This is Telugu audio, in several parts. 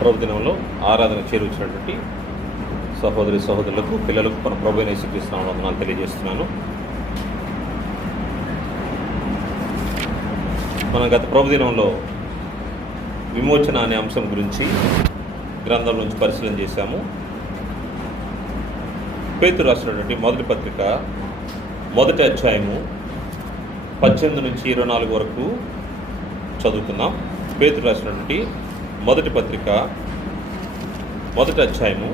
ప్రభు దినంలో ఆరాధన చేరువచ్చినటువంటి సహోదరి సహోదరులకు, పిల్లలకు మన ప్రభు అయిన యేసుక్రీస్తు నామమున వందనాలు తెలియజేస్తున్నాను. మనం గత ప్రభు దినంలో విమోచన అనే అంశం గురించి గ్రంథం నుంచి పరిశీలన చేశాము. పేతురు రాసినటువంటి మొదటి పత్రిక మొదటి అధ్యాయము 18 నుంచి 24 వరకు చదువుకుందాం. పేతురు రాసినటువంటి మొదటి పత్రిక మొదటి అధ్యాయము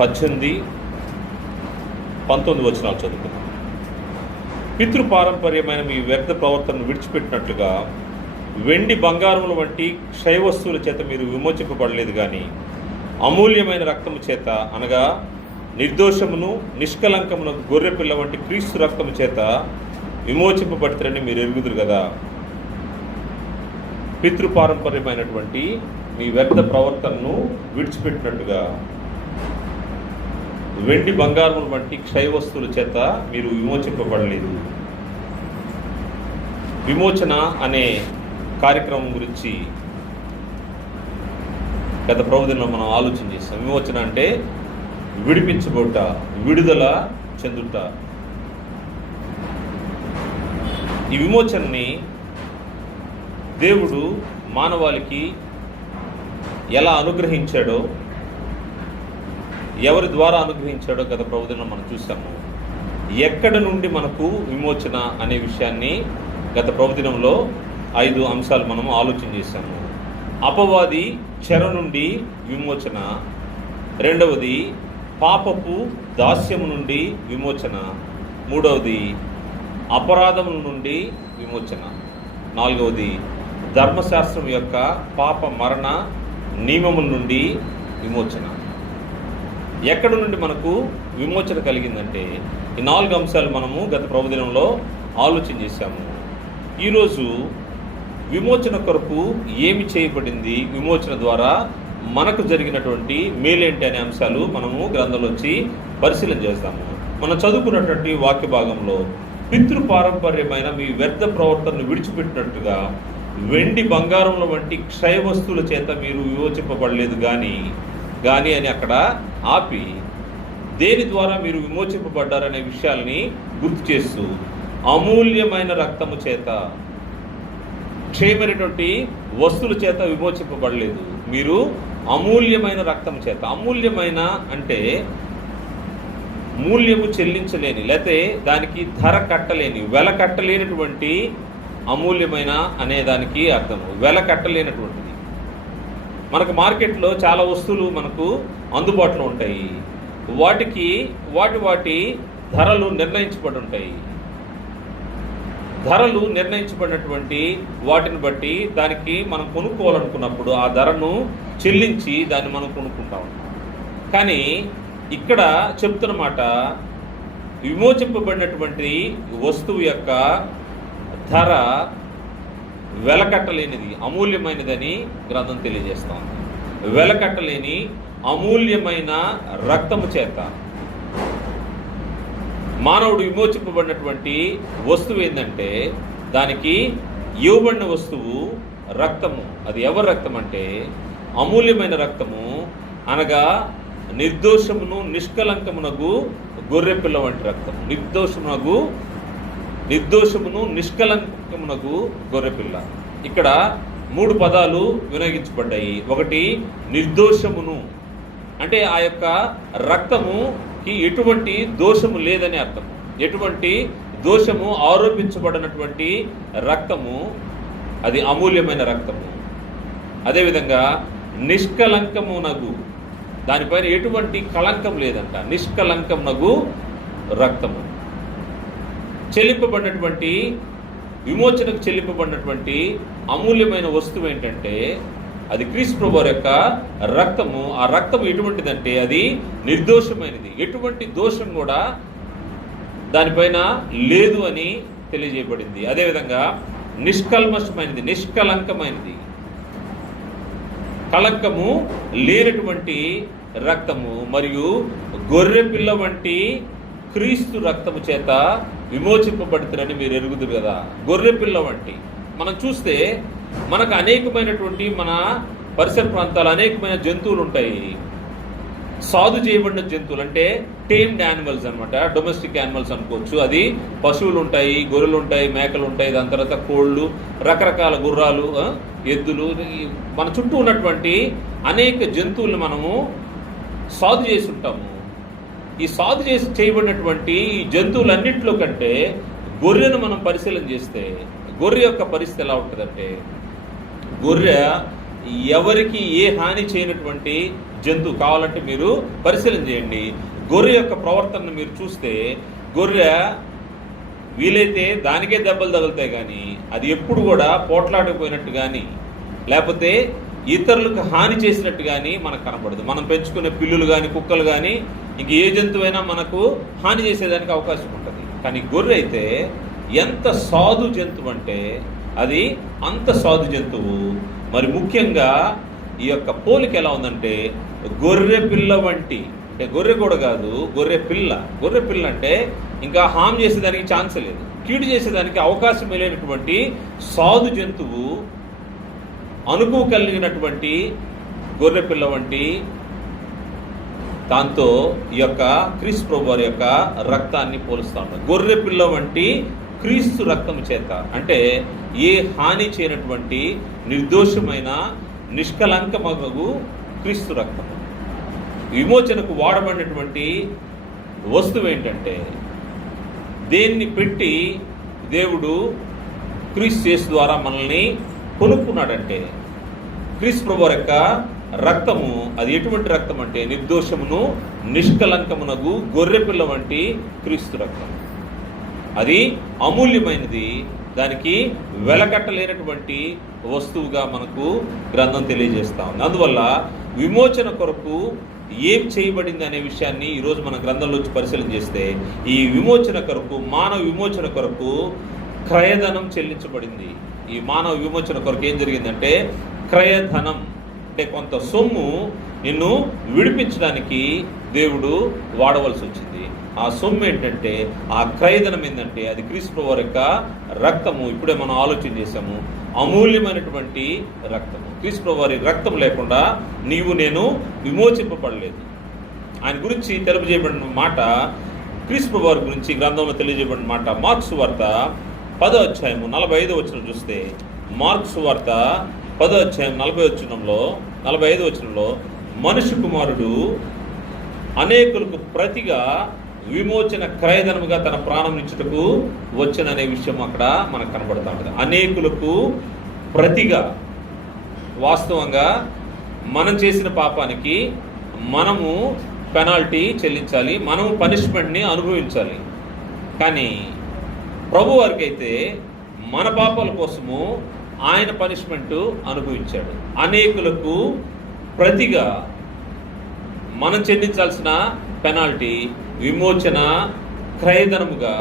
18, 19 వచనాలు చదువుకుందాం. పితృపారంపర్యమైన మీ వ్యర్థ ప్రవర్తనను విడిచిపెట్టినట్లుగా వెండి బంగారముల వంటి క్షయ వస్తువుల చేత మీరు విమోచింపబడలేదు, కానీ అమూల్యమైన రక్తము చేత, అనగా నిర్దోషమును నిష్కలంకమును గొర్రెపిల్ల వంటి క్రీస్తు రక్తము చేత విమోచింపబడతారని మీరు ఎరుగుదురు కదా. పితృపారంపర్యమైనటువంటి మీ వ్యర్థ ప్రవర్తనను విడిచిపెట్టినట్టుగా వెండి బంగారముల వంటి క్షయ వస్తువుల చేత మీరు విమోచింపబడలేదు. విమోచన అనే కార్యక్రమం గురించి గత ప్రభుదినంలో మనం ఆలోచన చేస్తాం. విమోచన అంటే విడిపించబోట, విడుదల చెందుట. ఈ విమోచనని దేవుడు మానవాళికి ఎలా అనుగ్రహించాడో, ఎవరి ద్వారా అనుగ్రహించాడో గత ప్రభుదినం మనం చూసాము. ఎక్కడి నుండి మనకు విమోచన అనే విషయాన్ని గత ప్రభుదినంలో 5 అంశాలు మనము ఆలోచన చేశాము. అపవాది చెర నుండి విమోచన, రెండవది పాపపు దాస్యము నుండి విమోచన, మూడవది అపరాధముల నుండి విమోచన, నాలుగవది ధర్మశాస్త్రం యొక్క పాప మరణ నియమముల నుండి విమోచన. ఎక్కడి నుండి మనకు విమోచన కలిగిందంటే ఈ 4 అంశాలు మనము గత ప్రభుదినంలో ఆలోచన చేశాము. ఈరోజు విమోచన కొరకు ఏమి చేయబడింది, విమోచన ద్వారా మనకు జరిగినటువంటి మేలేంటి అనే అంశాలు మనము గ్రంథంలోంచి పరిశీలన చేస్తాము. మనం చదువుకున్నటువంటి వాక్య భాగంలో పితృపారంపర్యమైన మీ వ్యర్థ ప్రవర్తనను విడిచిపెట్టినట్టుగా వెండి బంగారముల వంటి క్షయ వస్తువుల చేత మీరు విమోచింపబడలేదు కానీ అని అక్కడ ఆపి దేని ద్వారా మీరు విమోచింపబడ్డారనే విషయాల్ని గుర్తు చేస్తూ అమూల్యమైన రక్తము చేత, క్షయమైనటువంటి వస్తువుల చేత విమోచింపబడలేదు, మీరు అమూల్యమైన రక్తం చేత. అమూల్యమైన అంటే మూల్యము చెల్లించలేని, లేకపోతే దానికి ధర కట్టలేని, వెల కట్టలేనటువంటి అమూల్యమైన అనే దానికి అర్థము. వెల కట్టలేనటువంటిది. మనకు మార్కెట్లో చాలా వస్తువులు మనకు అందుబాటులో ఉంటాయి. వాటికి వాటి ధరలు నిర్ణయించబడి ఉంటాయి. ధరలు నిర్ణయించబడినటువంటి వాటిని బట్టి దానికి మనం కొనుక్కోవాలనుకున్నప్పుడు ఆ ధరను చెల్లించి దాన్ని మనం కొనుక్కుంటాం. కానీ ఇక్కడ చెప్తున్నమాట, విమోచింపబడినటువంటి వస్తువు యొక్క ధర వెలకట్టలేనిది, అమూల్యమైనదని గ్రంథం తెలియజేస్తాం. వెలకట్టలేని అమూల్యమైన రక్తము చేత మానవుడు విమోచింపబడినటువంటి వస్తువు ఏంటంటే, దానికి ఇవ్వబడిన వస్తువు రక్తము. అది ఎవరి రక్తం అంటే అమూల్యమైన రక్తము, అనగా నిర్దోషమును నిష్కలంకమునగు గొర్రెపిల్ల వంటి రక్తం. నిర్దోషమును నిష్కలంకమునగు గొర్రెపిల్ల. ఇక్కడ 3 పదాలు వినియోగించబడ్డాయి. ఒకటి నిర్దోషమును అంటే ఆ యొక్క రక్తముకి ఎటువంటి దోషము లేదని అర్థం. ఎటువంటి దోషము ఆరోపించబడినటువంటి రక్తము, అది అమూల్యమైన రక్తము. అదేవిధంగా నిష్కలంకమునగు, దానిపైన ఎటువంటి కళంకం లేదంట. నిష్కలంకమునగు రక్తము. చెల్లింపబడినటువంటి, విమోచనకు చెల్లింపబడినటువంటి అమూల్యమైన వస్తువు ఏంటంటే అది క్రీస్తు ప్రభువు యొక్క రక్తము. ఆ రక్తము ఎటువంటిదంటే అది నిర్దోషమైనది. ఎటువంటి దోషం కూడా దానిపైన లేదు అని తెలియజేయబడింది. అదేవిధంగా నిష్కల్మషమైనది, నిష్కలంకమైనది, కళంకము లేనటువంటి రక్తము. మరియు గొర్రె పిల్ల వంటి క్రీస్తు రక్తము చేత విమోచింపబడుతారని మీరు ఎరుగుదురు కదా. గొర్రె పిల్ల వంటి మనం చూస్తే మనకు అనేకమైనటువంటి మన పరిసర ప్రాంతాలు అనేకమైన జంతువులు ఉంటాయి. సాధు చేయబడిన జంతువులు అంటే టేమ్డ్ యానిమల్స్ అనమాట, డొమెస్టిక్ యానిమల్స్ అనుకోవచ్చు. అది పశువులు ఉంటాయి, గొర్రెలు ఉంటాయి, మేకలు ఉంటాయి, దాని తర్వాత కోళ్ళు, రకరకాల గుర్రాలు, ఎద్దులు, మన చుట్టూ ఉన్నటువంటి అనేక జంతువులను మనము సాధు చేసి ఉంటాము. ఈ సాధు చేయబడినటువంటి ఈ జంతువులన్నింటిలో కంటే గొర్రెను మనం పరిశీలన చేస్తే గొర్రె యొక్క పరిస్థితి ఎలా ఉంటుందంటే, గొర్రె ఎవరికి ఏ హాని చేయనటువంటి జంతువు. కావాలంటే మీరు పరిశీలన చేయండి. గొర్రె యొక్క ప్రవర్తనను మీరు చూస్తే గొర్రె వీలైతే దానికే దెబ్బలు తగులుతాయి, కానీ అది ఎప్పుడు కూడా పోట్లాడకపోయినట్టు కానీ లేకపోతే ఇతరులకు హాని చేసినట్టు కానీ మనకు కనపడదు. మనం పెంచుకునే పిల్లులు కానీ కుక్కలు కానీ ఇంక ఏ జంతువైనా మనకు హాని చేసేదానికి అవకాశం ఉంటుంది. కానీ గొర్రె అయితే ఎంత సాధు జంతువు అంటే అది అంత సాధు జంతువు. మరి ముఖ్యంగా ఈ యొక్క పోలిక ఎలా ఉందంటే గొర్రె పిల్ల వంటి, అంటే గొర్రె కూడా కాదు, గొర్రె పిల్ల. గొర్రె పిల్ల అంటే ఇంకా హామ్ చేసేదానికి ఛాన్స్ లేదు, కీడు చేసేదానికి అవకాశం లేనటువంటి సాధు జంతువు, అనుభవం కలిగినటువంటి గొర్రె పిల్ల వంటి దాంతో ఈ యొక్క క్రీస్తు ప్రభు వారి యొక్క రక్తాన్ని పోలుస్తా ఉంటాం. గొర్రె పిల్ల వంటి క్రీస్తు రక్తము చేత, అంటే ఏ హాని చేయనటువంటి నిర్దోషమైన నిష్కలంకమగు క్రీస్తు రక్తము. విమోచనకు వాడబడినటువంటి వస్తువు ఏంటంటే, దేన్ని పెట్టి దేవుడు క్రీస్తు యేసు ద్వారా మనల్ని కొనుక్కున్నాడంటే క్రీస్తు ప్రభు యొక్క రక్తము. అది ఎటువంటి రక్తం అంటే నిర్దోషమును నిష్కలంకమునగు గొర్రెపిల్ల వంటి క్రీస్తు రక్తం. అది అమూల్యమైనది, దానికి వెలకట్టలేనటువంటి వస్తువుగా మనకు గ్రంథం తెలియజేస్తా ఉంది. అందువల్ల విమోచన కొరకు ఏం చేయబడింది అనే విషయాన్ని ఈరోజు మన గ్రంథంలోంచి పరిశీలన చేస్తే, ఈ విమోచన కొరకు, మానవ విమోచన కొరకు క్రయధనం చెల్లించబడింది. ఈ మానవ విమోచన కొరకు ఏం జరిగిందంటే క్రయధనం, అంటే కొంత సొమ్ము నిన్ను విడిపించడానికి దేవుడు వాడవలసి వచ్చింది. ఆ సొమ్ము ఏంటంటే, ఆ క్రయధనం ఏంటంటే అది క్రీస్తు ప్రభు యొక్క రక్తము. ఇప్పుడే మనం ఆలోచన చేశాము, అమూల్యమైనటువంటి రక్తము. క్రీస్తు ప్రభు వారి రక్తం లేకుండా నీవు నేను విమోచింపబడలేదు. ఆయన గురించి తెలియజేయబడిన మాట, క్రీస్తు ప్రభు వారి గురించి గ్రంథంలో తెలియజేయబడిన మాట మార్కు సువార్త 10వ అధ్యాయము 45వ వచనం చూస్తే, మార్కు సువార్త 10వ అధ్యాయం 45వ వచనంలో మనుష్య కుమారుడు అనేకులకు ప్రతిగా విమోచన క్రయధనముగా తన ప్రాణం ఇచ్చుటకు వచ్చననే విషయం అక్కడ మనకు కనబడతా ఉంటుంది. అనేకులకు ప్రతిగా, వాస్తవంగా మనం చేసిన పాపానికి మనము పెనాల్టీ చెల్లించాలి, మనము పనిష్మెంట్ని అనుభవించాలి. కానీ ప్రభు వారికి అయితే మన పాపాల కోసము ఆయన పనిష్మెంట్ అనుభవించాడు. అనేకులకు ప్రతిగా మనం చెల్లించాల్సిన పెనాల్టీ విమోచన క్రయధనముగా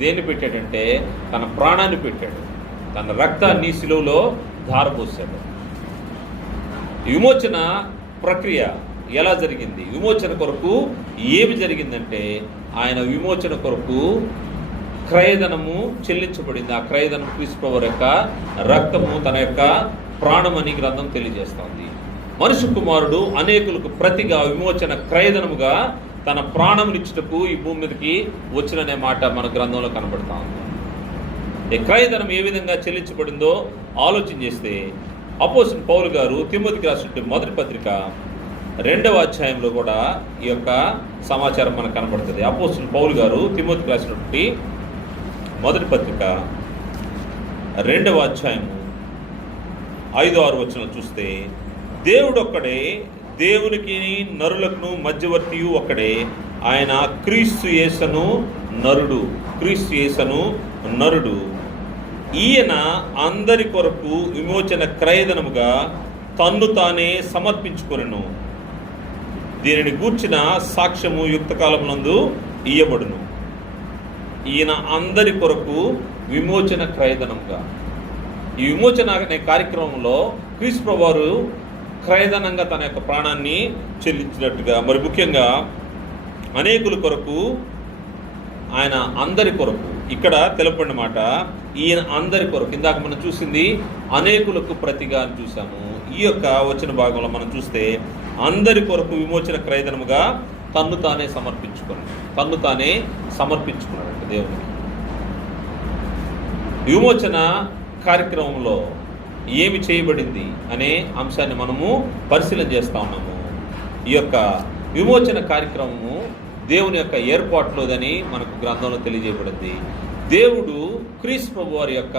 దేన్ని పెట్టాడంటే తన ప్రాణాన్ని పెట్టాడు, తన రక్తాన్ని శిలువలో ధారపోసాడు. విమోచన ప్రక్రియ ఎలా జరిగింది, విమోచన కొరకు ఏమి జరిగిందంటే ఆయన విమోచన కొరకు క్రయధనము చెల్లించబడింది. ఆ క్రయధనం క్రీస్తు ప్రభు యొక్క రక్తము, తన యొక్క ప్రాణమని గ్రంథం తెలియజేస్తోంది. మనుష్య కుమారుడు అనేకులకు ప్రతిగా విమోచన క్రయధనముగా తన ప్రాణమునిచ్చుటకు ఈ భూమి మీదకి వచ్చిననే మాట మన గ్రంథంలో కనబడతా ఉంది. ఈ క్రయధనం ఏ విధంగా చెల్లించబడిందో ఆలోచన చేస్తే, అపోస్తలుడైన పౌలు గారు తిమోతికి రాసిన మొదటి పత్రిక 2వ అధ్యాయంలో కూడా ఈ యొక్క సమాచారం మనకు కనబడుతుంది. అపోస్తలుడైన పౌలు గారు తిమోతికి రాసినటువంటి మొదటి పత్రిక 2వ అధ్యాయము 5-6 వచనాలు చూస్తే, దేవుడొక్కడే, దేవునికి నరులకు మధ్యవర్తియు ఒక్కడే, ఆయన క్రీస్తు యేసును నరుడు. క్రీస్తు యేసును నరుడు. ఈయన అందరి కొరకు విమోచన క్రయధనముగా తన్ను తానే సమర్పించుకొనెను. దీనిని గూర్చిన సాక్ష్యము యుక్తకాలమునందు ఇయ్యబడును. ఈయన అందరి కొరకు విమోచన క్రయధనంగా. ఈ విమోచన అనే కార్యక్రమంలో క్రీస్తు ప్రభు వారు క్రయధనంగా తన యొక్క ప్రాణాన్ని చెల్లించినట్టుగా, మరి ముఖ్యంగా అనేకుల కొరకు, ఆయన అందరి కొరకు ఇక్కడ తెలుపండి మాట, ఈయన అందరి కొరకు. ఇందాక మనం చూసింది అనేకులకు ప్రతిగా అని చూసాము. ఈ యొక్క వచ్చిన భాగంలో మనం చూస్తే అందరి కొరకు విమోచన క్రయధనముగా తన్ను తానే సమర్పించుకున్నాడంట దేవునికి. విమోచన కార్యక్రమంలో ఏమి చేయబడింది అనే అంశాన్ని మనము పరిశీలన చేస్తూ ఉన్నాము. ఈ యొక్క విమోచన కార్యక్రమము దేవుని యొక్క ఏర్పాట్లోదని మనకు గ్రంథంలో తెలియజేయబడింది. దేవుడు క్రీస్తు ప్రభు వారి యొక్క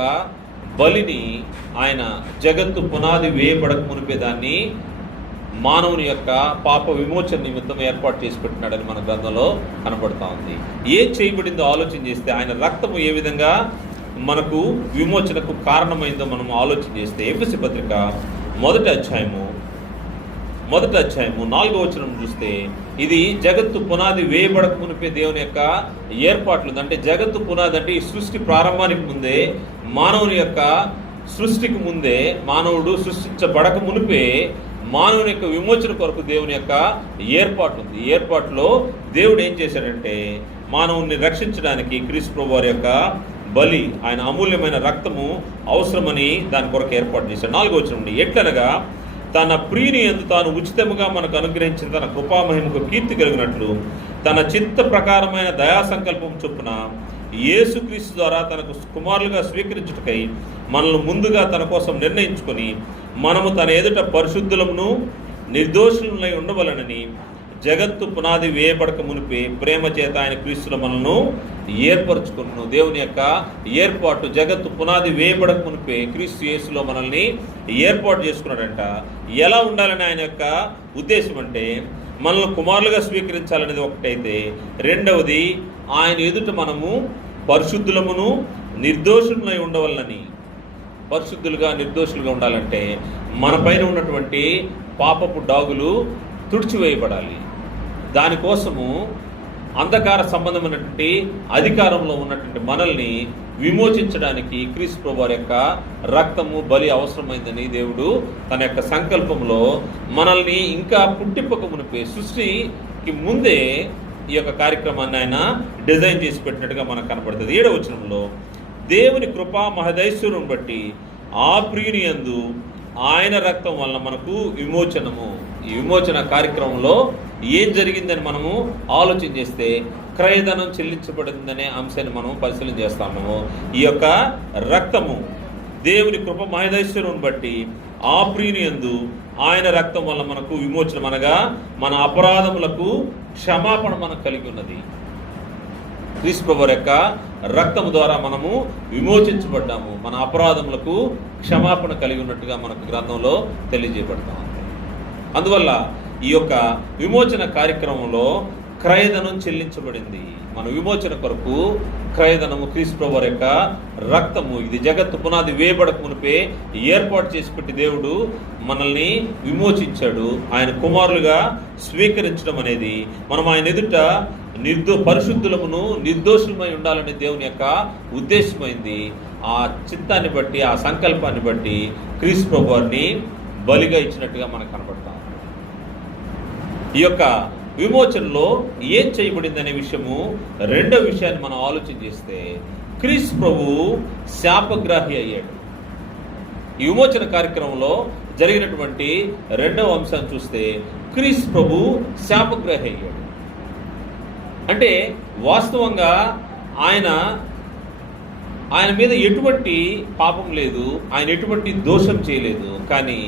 బలిని ఆయన జగత్తు పునాది వేయబడక మునిపే దాన్ని మానవుని యొక్క పాప విమోచన నిమిత్తం ఏర్పాటు చేసి పెట్టినాడని మన గ్రంథంలో కనబడుతూ ఉంది. ఏం చేయబడిందో ఆలోచన చేస్తే, ఆయన రక్తము ఏ విధంగా మనకు విమోచనకు కారణమైందో మనం ఆలోచన చేస్తే, ఎఫెసీ పత్రిక మొదటి అధ్యాయము 4వ వచనం చూస్తే, ఇది జగత్తు పునాది వేయబడక మునిపే దేవుని యొక్క ఏర్పాట్లు. అంటే జగత్తు పునాది అంటే ఈ సృష్టి ప్రారంభానికి ముందే, మానవుని యొక్క సృష్టికి ముందే, మానవుడు సృష్టించబడక మునిపే మానవుని యొక్క విమోచన కొరకు దేవుని యొక్క ఏర్పాటు ఉంది. ఈ ఏర్పాటులో దేవుడు ఏం చేశాడంటే, మానవుని రక్షించడానికి క్రీస్తు ప్రభు వారి యొక్క బలి, ఆయన అమూల్యమైన రక్తము అవసరమని దాని కొరకు ఏర్పాటు చేశాడు. 4వ వచనం నుండి, ఎట్లనగా తన ప్రియుని యందు తాను ఉచితముగా మనకు అనుగ్రహించిన తన కృపామహిమకు కీర్తి కలిగినట్లు తన చిత్త ప్రకారమైన దయా సంకల్పం చొప్పున యేసుక్రీస్తు ద్వారా తనకు కుమారులుగా స్వీకరించుటకై మనల్ని ముందుగా తన కోసం నిర్ణయించుకొని మనము తన ఎదుట పరిశుద్ధులమును నిర్దోషులమై ఉండవలనని జగత్తు పునాది వేయబడక మునిపే ప్రేమ చేత ఆయన క్రీస్తులో మనల్ని ఏర్పరచుకున్నాను. దేవుని యొక్క ఏర్పాటు జగత్తు పునాది వేయబడక మునిపే క్రీస్తు యేసులో మనల్ని ఏర్పాటు చేసుకున్నాడంట. ఎలా ఉండాలని ఆయన యొక్క ఉద్దేశం అంటే, మనల్ని కుమారులుగా స్వీకరించాలనేది ఒకటైతే, రెండవది ఆయన ఎదుట మనము పరిశుద్ధులమును నిర్దోషులమై ఉండవలనని. పరిశుద్ధులుగా నిర్దోషులుగా ఉండాలంటే మన పైన ఉన్నటువంటి పాపపు డాగులు తుడిచివేయబడాలి. దానికోసము అంధకార సంబంధమైనటువంటి అధికారంలో ఉన్నటువంటి మనల్ని విమోచించడానికి క్రీస్తు ప్రభు వారి యొక్క రక్తము బలి అవసరమైందని దేవుడు తన యొక్క సంకల్పంలో మనల్ని ఇంకా పుట్టింపక మునిపే, సృష్టికి ముందే ఈ యొక్క కార్యక్రమాన్ని ఆయన డిజైన్ చేసి పెట్టినట్టుగా మనకు కనపడుతుంది. 7వ వచనంలో, దేవుని కృపా మహదైశ్వర్యం బట్టి ఆ ప్రియుని యందు ఆయన రక్తం వలన మనకు విమోచనము. ఈ విమోచన కార్యక్రమంలో ఏం జరిగిందని మనము ఆలోచన చేస్తే, క్రయధనం చెల్లించబడిందనే అంశాన్ని మనం పరిశీలన చేస్తాము. ఈ యొక్క రక్తము దేవుని కృప మహదైశ్వర్యం బట్టి ఆ ప్రియుని యందు ఆయన రక్తం వల్ల మనకు విమోచనం, అనగా మన అపరాధములకు క్షమాపణ మనకు కలిగి ఉన్నది. క్రీస్తు ప్రభువు యొక్క రక్తము ద్వారా మనము విమోచించబడ్డాము, మన అపరాధములకు క్షమాపణ కలిగి ఉన్నట్టుగా మనకు గ్రంథంలో తెలియజేయబడతాం. అందువల్ల ఈ యొక్క విమోచన కార్యక్రమంలో క్రయధనం చెల్లించబడింది. మన విమోచన కొరకు క్రయధనము క్రీస్తు ప్రభువు యొక్క రక్తము. ఇది జగత్తు పునాది వేయబడక మునిపే ఏర్పాటు చేసి పెట్టి దేవుడు మనల్ని విమోచించాడు. ఆయన కుమారులుగా స్వీకరించడం అనేది, మనం ఆయన ఎదుట పరిశుద్ధులమును నిర్దోషులమై ఉండాలనే దేవుని యొక్క ఉద్దేశమైంది. ఆ చిత్తాన్ని బట్టి, ఆ సంకల్పాన్ని బట్టి క్రీస్తు ప్రభువు వారిని బలిగా ఇచ్చినట్టుగా మనకు కనబడతాం. ఈ యొక్క విమోచనలో ఏం చేయబడింది అనే విషయము, రెండవ విషయాన్ని మనం ఆలోచన చేస్తే, క్రీస్తు ప్రభువు శాపగ్రాహి అయ్యాడు. ఈ విమోచన కార్యక్రమంలో జరిగినటువంటి రెండవ అంశాన్ని చూస్తే, క్రీస్తు ప్రభువు శాపగ్రాహి అయ్యాడు. అంటే వాస్తవంగా ఆయన మీద ఎటువంటి పాపం లేదు, ఆయన ఎటువంటి దోషం చేయలేదు. కానీ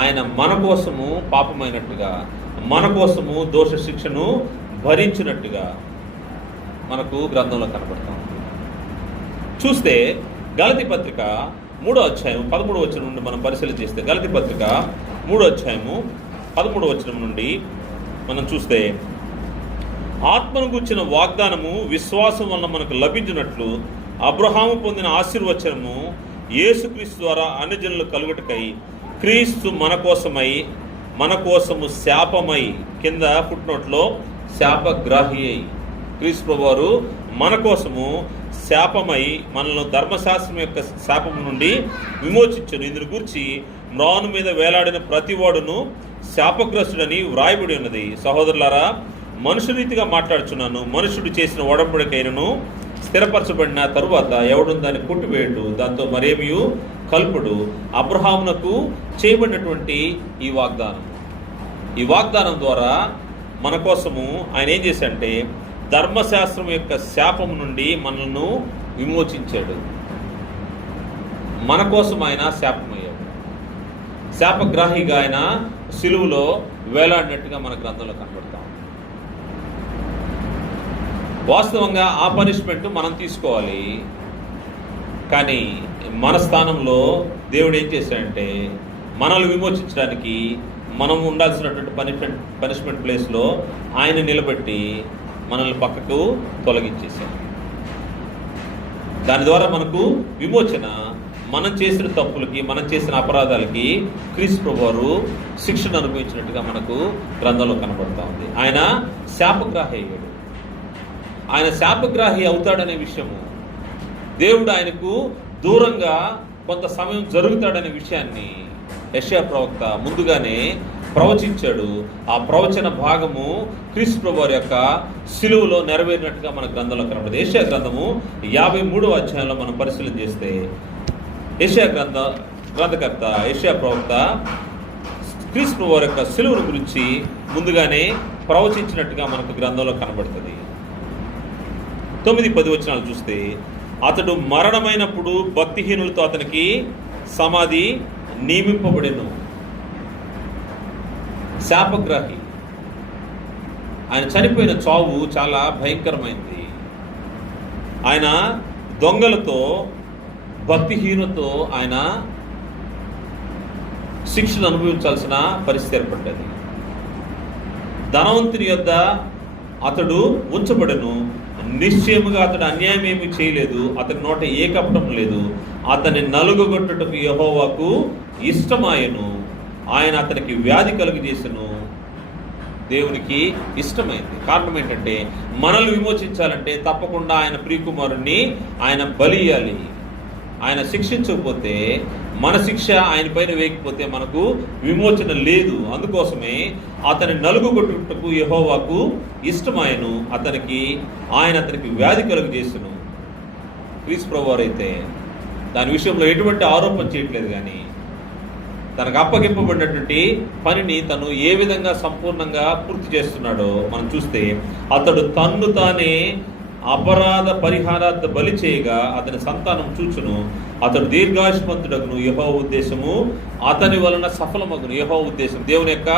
ఆయన మన కోసము పాపమైనట్టుగా, మన కోసము దోష శిక్షను భరించినట్టుగా మనకు గ్రంథంలో కనబడతాం. చూస్తే గలతీ పత్రిక 3వ అధ్యాయం 13వ వచనం నుండి మనం పరిశీలన చేస్తే, గలతీ పత్రిక 3వ అధ్యాయము 13వ వచనం నుండి మనం చూస్తే, ఆత్మను గూర్చిన వాగ్దానము విశ్వాసం వలన మనకు లభించినట్లు అబ్రహాము పొందిన ఆశీర్వచనము యేసుక్రీస్తు ద్వారా అన్యజనులు కలుగుటకై క్రీస్తు మన కోసము శాపమై, కింద ఫుట్నోట్లో శాపగ్రాహి అయి, క్రీస్తు ప్రభువారు మన కోసము శాపమై మనల్ని ధర్మశాస్త్రం యొక్క శాపము నుండి విమోచించను. ఇందుని గురించి మ్రాను మీద వేలాడిన ప్రతివాడును శాపగ్రస్తుడని వ్రాయబడి ఉన్నది. సహోదరులారా, మనుషురీతిగా మాట్లాడుచున్నాను, మనుషుడు చేసిన ఒడంబడికైనను స్థిరపరచబడిన తరువాత ఎవడు దాన్ని కొట్టివేయడు, దాంతో మరేమీ కల్పుడు. అబ్రహామునకు చేయబడినటువంటి ఈ వాగ్దానం ద్వారా మన కోసము ఆయన ఏం చేశాడంటే ధర్మశాస్త్రం యొక్క శాపం నుండి మనల్ని విమోచించాడు. మన కోసం ఆయన శాపమయ్యాడు. శాపగ్రాహిగా ఆయన సిలువలో వేలాడినట్టుగా మన గ్రంథంలో కనబడతాం. వాస్తవంగా ఆ పనిష్మెంట్ మనం తీసుకోవాలి. కానీ మన స్థానంలో దేవుడు ఏం చేశాడంటే మనల్ని విమోచించడానికి మనం ఉండాల్సినటువంటి పనిష్మెంట్ ప్లేస్లో ఆయన నిలబెట్టి మనల్ని పక్కకు తొలగించేశాడు. దాని ద్వారా మనకు విమోచన. మనం చేసిన తప్పులకి, మనం చేసిన అపరాధాలకి క్రీస్తు ప్రభువారు శిక్షను అనుభవించినట్టుగా మనకు గ్రంథంలో కనబడతా ఉంది. ఆయన శాపగ్రాహి అయ్యాడు. ఆయన శాపగ్రాహి అవుతాడనే విషయము, దేవుడు ఆయనకు దూరంగా కొంత సమయం జరుగుతాడనే విషయాన్ని యెషయా ప్రవక్త ముందుగానే ప్రవచించాడు. ఆ ప్రవచన భాగము క్రీస్తు ప్రభువారి యొక్క సిలువలో నెరవేరినట్టుగా మన గ్రంథంలో కనబడుతుంది. యెషయా గ్రంథము 53వ అధ్యాయంలో మనం పరిశీలన చేస్తే యెషయా గ్రంథకర్త యెషయా ప్రవక్త క్రీస్తు ప్రభువారి యొక్క సిలువను గురించి ముందుగానే ప్రవచించినట్టుగా మనకు గ్రంథంలో కనబడుతుంది. 9-10 వచనాలు చూస్తే, అతడు మరణమైనప్పుడు భక్తిహీనులతో అతనికి సమాధి నియమింపబడెను. శాపగ్రాహి. ఆయన చనిపోయిన చావు చాలా భయంకరమైంది. ఆయన దొంగలతో, భక్తిహీనతో ఆయన శిక్షను అనుభవించాల్సిన పరిస్థితి ఏర్పడ్డది. ధనవంతుని యొద్ద అతడు ఉంచబడెను. నిశ్చయముగా అతడు అన్యాయం ఏమీ చేయలేదు, అతని నోట ఏ కపటం లేదు. అతని నలుగుగొట్టుటకు యెహోవాకు ఇష్టమాయను. ఆయన అతనికి వ్యాధి కలుగజేసెను. దేవునికి ఇష్టమైంది. కారణం ఏంటంటే మనల్ని విమోచించాలంటే తప్పకుండా ఆయన ప్రియకుమారుణ్ణి ఆయన బలి ఇయ్యాలి. ఆయన శిక్షించకపోతే, మన శిక్ష ఆయన పైన వేయకపోతే మనకు విమోచన లేదు. అందుకోసమే అతని నలుగుగొట్టుటకు యెహోవాకు ఇష్టమాయను. ఆయన అతనికి వ్యాధి కలుగజేసెను. క్రీస్తు ప్రభువారు అయితే దాని విషయంలో ఎటువంటి ఆరోపణ చేయట్లేదు, కానీ తనకు అప్పగింపబడినటువంటి పనిని తను ఏ విధంగా సంపూర్ణంగా పూర్తి చేస్తున్నాడో మనం చూస్తే, అతడు తన్ను తానే అపరాధ పరిహారార్థ బలి చేయగా అతని సంతానం చూచును. అతడు దీర్ఘాయుష్మంతుడగును. యెహోవా ఉద్దేశము అతని వలన సఫలమగును. యెహోవా ఉద్దేశం, దేవుని యొక్క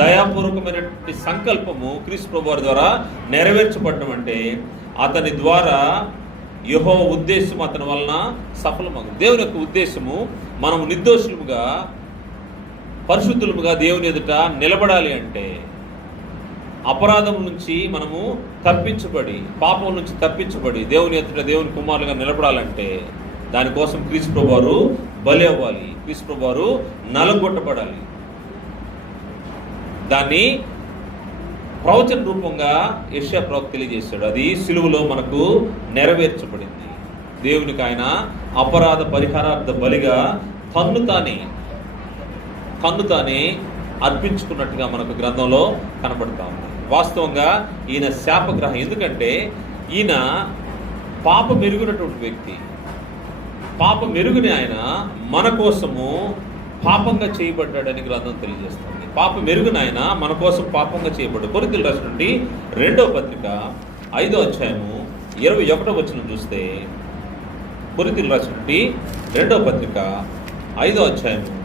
దయాపూర్వకమైనటువంటి సంకల్పము క్రీస్తు ప్రభువారి ద్వారా నెరవేర్చబడడం అంటే అతని ద్వారా యెహోవా ఉద్దేశం అతని వలన సఫలమగును. దేవుని యొక్క ఉద్దేశము మనము నిర్దోషులుగా, పరిశుద్ధులుగా దేవుని ఎదుట నిలబడాలి అంటే, అపరాధం నుంచి మనము తప్పించబడి, పాపం నుంచి తప్పించబడి దేవుని ఎదుట దేవుని కుమారులుగా నిలబడాలంటే దానికోసం క్రీస్తు ప్రభువారు బలి అవ్వాలి. క్రీస్తు ప్రభువారు నలగొట్టబడాలి. దాన్ని ప్రవచన రూపంగా యెషయా ప్రవక్త తెలియజేశాడు. అది సిలువలో మనకు నెరవేర్చబడింది. దేవునికి ఆయన అపరాధ పరిహారార్థ బలిగా తన్ను తానే అర్పించుకున్నట్టుగా మనకు గ్రంథంలో కనబడతా ఉంది. వాస్తవంగా ఈయన శాపగ్రహం. ఎందుకంటే ఈయన పాపం ఎరుగునటువంటి వ్యక్తి. పాపం ఎరుగుని ఆయన మన కోసము పాపంగా చేయబడ్డాడని గ్రంథం తెలియజేస్తుంది. పాపం ఎరుగుని ఆయన మన కోసం పాపంగా చేయబడ్డాడు. కొరింథీయులకు రాసినటువంటి 2వ పత్రిక 5వ అధ్యాయము 21వ వచనం చూస్తే, కొరింథీయులకు రాసినటువంటి 2వ పత్రిక 5వ అధ్యాయము